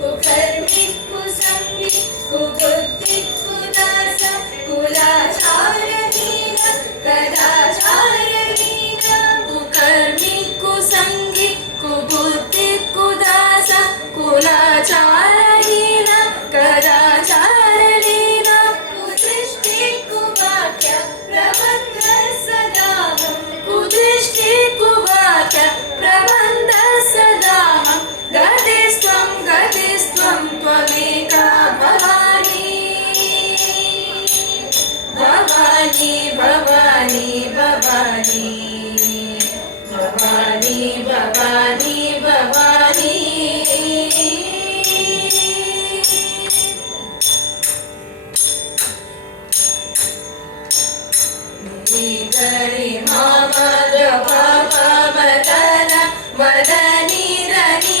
कुकर्मि कुसंगि कुबुद्धि कुदासा ಭವಾನಿ ಭವಾನಿ ಭವಾನಿ ಭವಾನಿ ಭವಾನಿ ಗರಿ ಮಾಮ ಪಾಪ ಮದನ ಮದನಿ ಧನಿ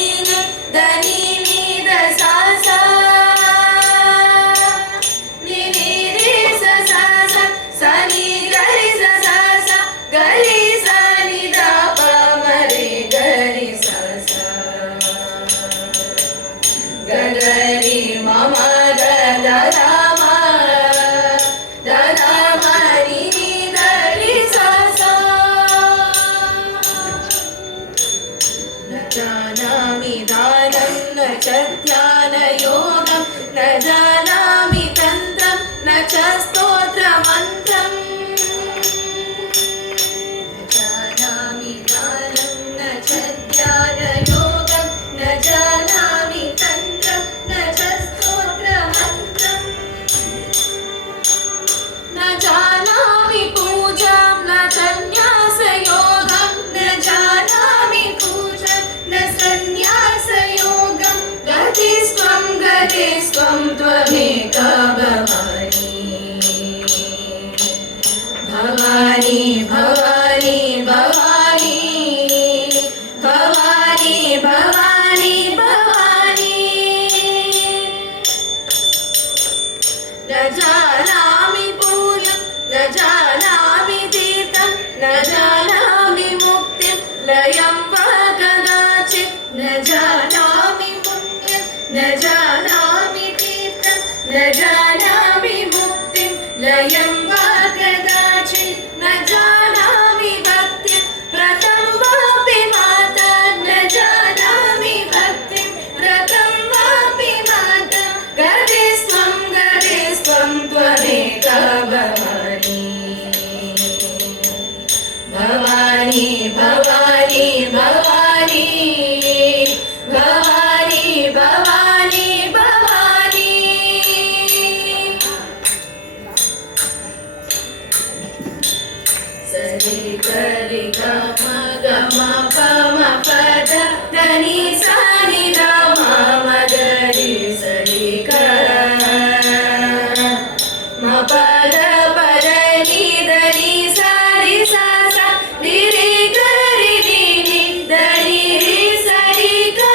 ಧನಿ ನಿದ ಸಾಸ ನಿನಿ ರಿ ಸ ಸನಿ ಗರಿ ಸ ಗರಿ ಸನಿ ದ ಪ ಮರಿ ಗರಿ ಸ ಗರಿ ಮಮ ಗದ ರಾಮ ದದ ಮರಿ ಧರಿ ಸ ನ ಜಾನಾಮಿ ದಾನಂ ನ ಚ ಧ್ಯಾನ ಯೋಗಂ ನ ಜಾನಾಮಿ ತಂತ್ರಂ ನ ಚ ಸ್ತೋತ್ರ ಮಂತ್ರಂ ನ ಜಾನಾಮಿ ದಾನಂ ನ ಚ ಧ್ಯಾನ ಯೋಗಂ ನ ಜಾನಾಮಿ ತಂತ್ರಂ ನ ಚ ಸ್ತೋತ್ರ ಮಂತ್ರಂ ನ ಜಾನಾಮಿ ಪೂಜಾಂ ನ ಸನ್ಯಾಸ ಯೋಗಂ ನ ಜಾನಾಮಿ ಪೂಜಾಂ ನ ಸನ್ಯಾಸ ಯೋಗಂ ಗತಿಸ್ತ್ವಂ ತ್ವಮೇಕ ಭವಾನಿ ಭವಾನಿ ಭವಾನಿ ಭವಾನಿ ಭವಾನಿ ಭವಾನಿ ಭವಾನಿ ನ ಜಾನಾಮಿ ಪೂಜಂ ನ ಜಾನಾಮಿ ತೀರ್ಥಂ ನ ಜಾನಾಮಿ ಮುಕ್ತಿಂ ಲಯಂ ವಾ ಕದಾಚಿತ್ ನ ಜಾನಾಮಿ ಪುಣ್ಯಂ ನ ಜಾನಾಮಿ ತೀರ್ಥಂ ನ ಜಾನಾಮಿ ಮುಕ್ತಿಂ ಲಯಂ ವಾ ಕದಾಚಿತ್ ನ ಜಾನಾಮಿ ಭಕ್ತಿಂ ವ್ರತಂ ವಾಪಿ ಮಾತಾ ನ ಜಾನಾಮಿ ಭಕ್ತಿಂ ವ್ರತಂ ವಾಪಿ ಮಾತಾ ಗತಿಸ್ತ್ವಂ ತ್ವಮೇಕ ಭವಾನಿ ಭವಾನಿ ಭವಾನಿ ಭವಾನಿ ಭವಾನಿ ಭವಾನಿ ಭವಾನಿ ಸರಿ ಗರಿ ಗ ಮ ಗ ಮ ಪ ಮ ಪದ ಧನಿ ಸಾನಿ ದ ಮ ಮ ಗರಿ ಸರಿ ಗ ಮ ಪದ ಪದ ನಿ ಧನಿ ಸಾರಿ ಸಾ ಸಾ ನಿ ರಿ ಗರಿ ನಿ ನಿ ಧನಿ ರಿ ಸರಿ ಗ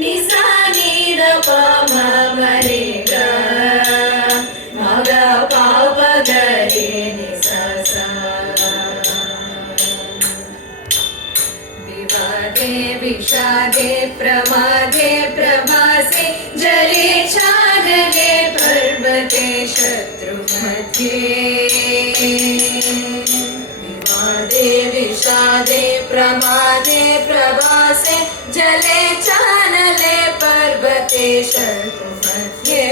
ನಿ ಸಾ ನಿ ದ ಪ ಮ ಮ ರಿ ಗ ಮ ಗ ಪ ಪ ಗರಿ ನಿ ಸಾ ಸಾ विवादे विषादे प्रमादे प्रभासे जले चादले पर्वते शत्रुमध्ये विवादे विषादे प्रमादे प्रभासे जले चानले पर्वते शत्रुमध्ये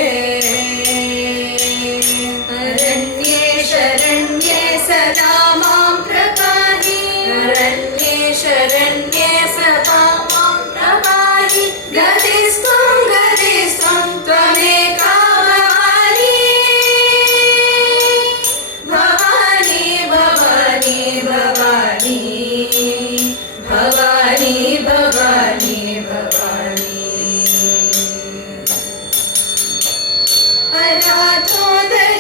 अरण्ये शरण्ये सदा मां प्रपाहि अरण्ये शरण्ये सदा मां प्रपाहि गतिस्त्वं त्वमेका भवानि भवानि भवानि भवानि भवानि भवानि भवानि अनाथोदय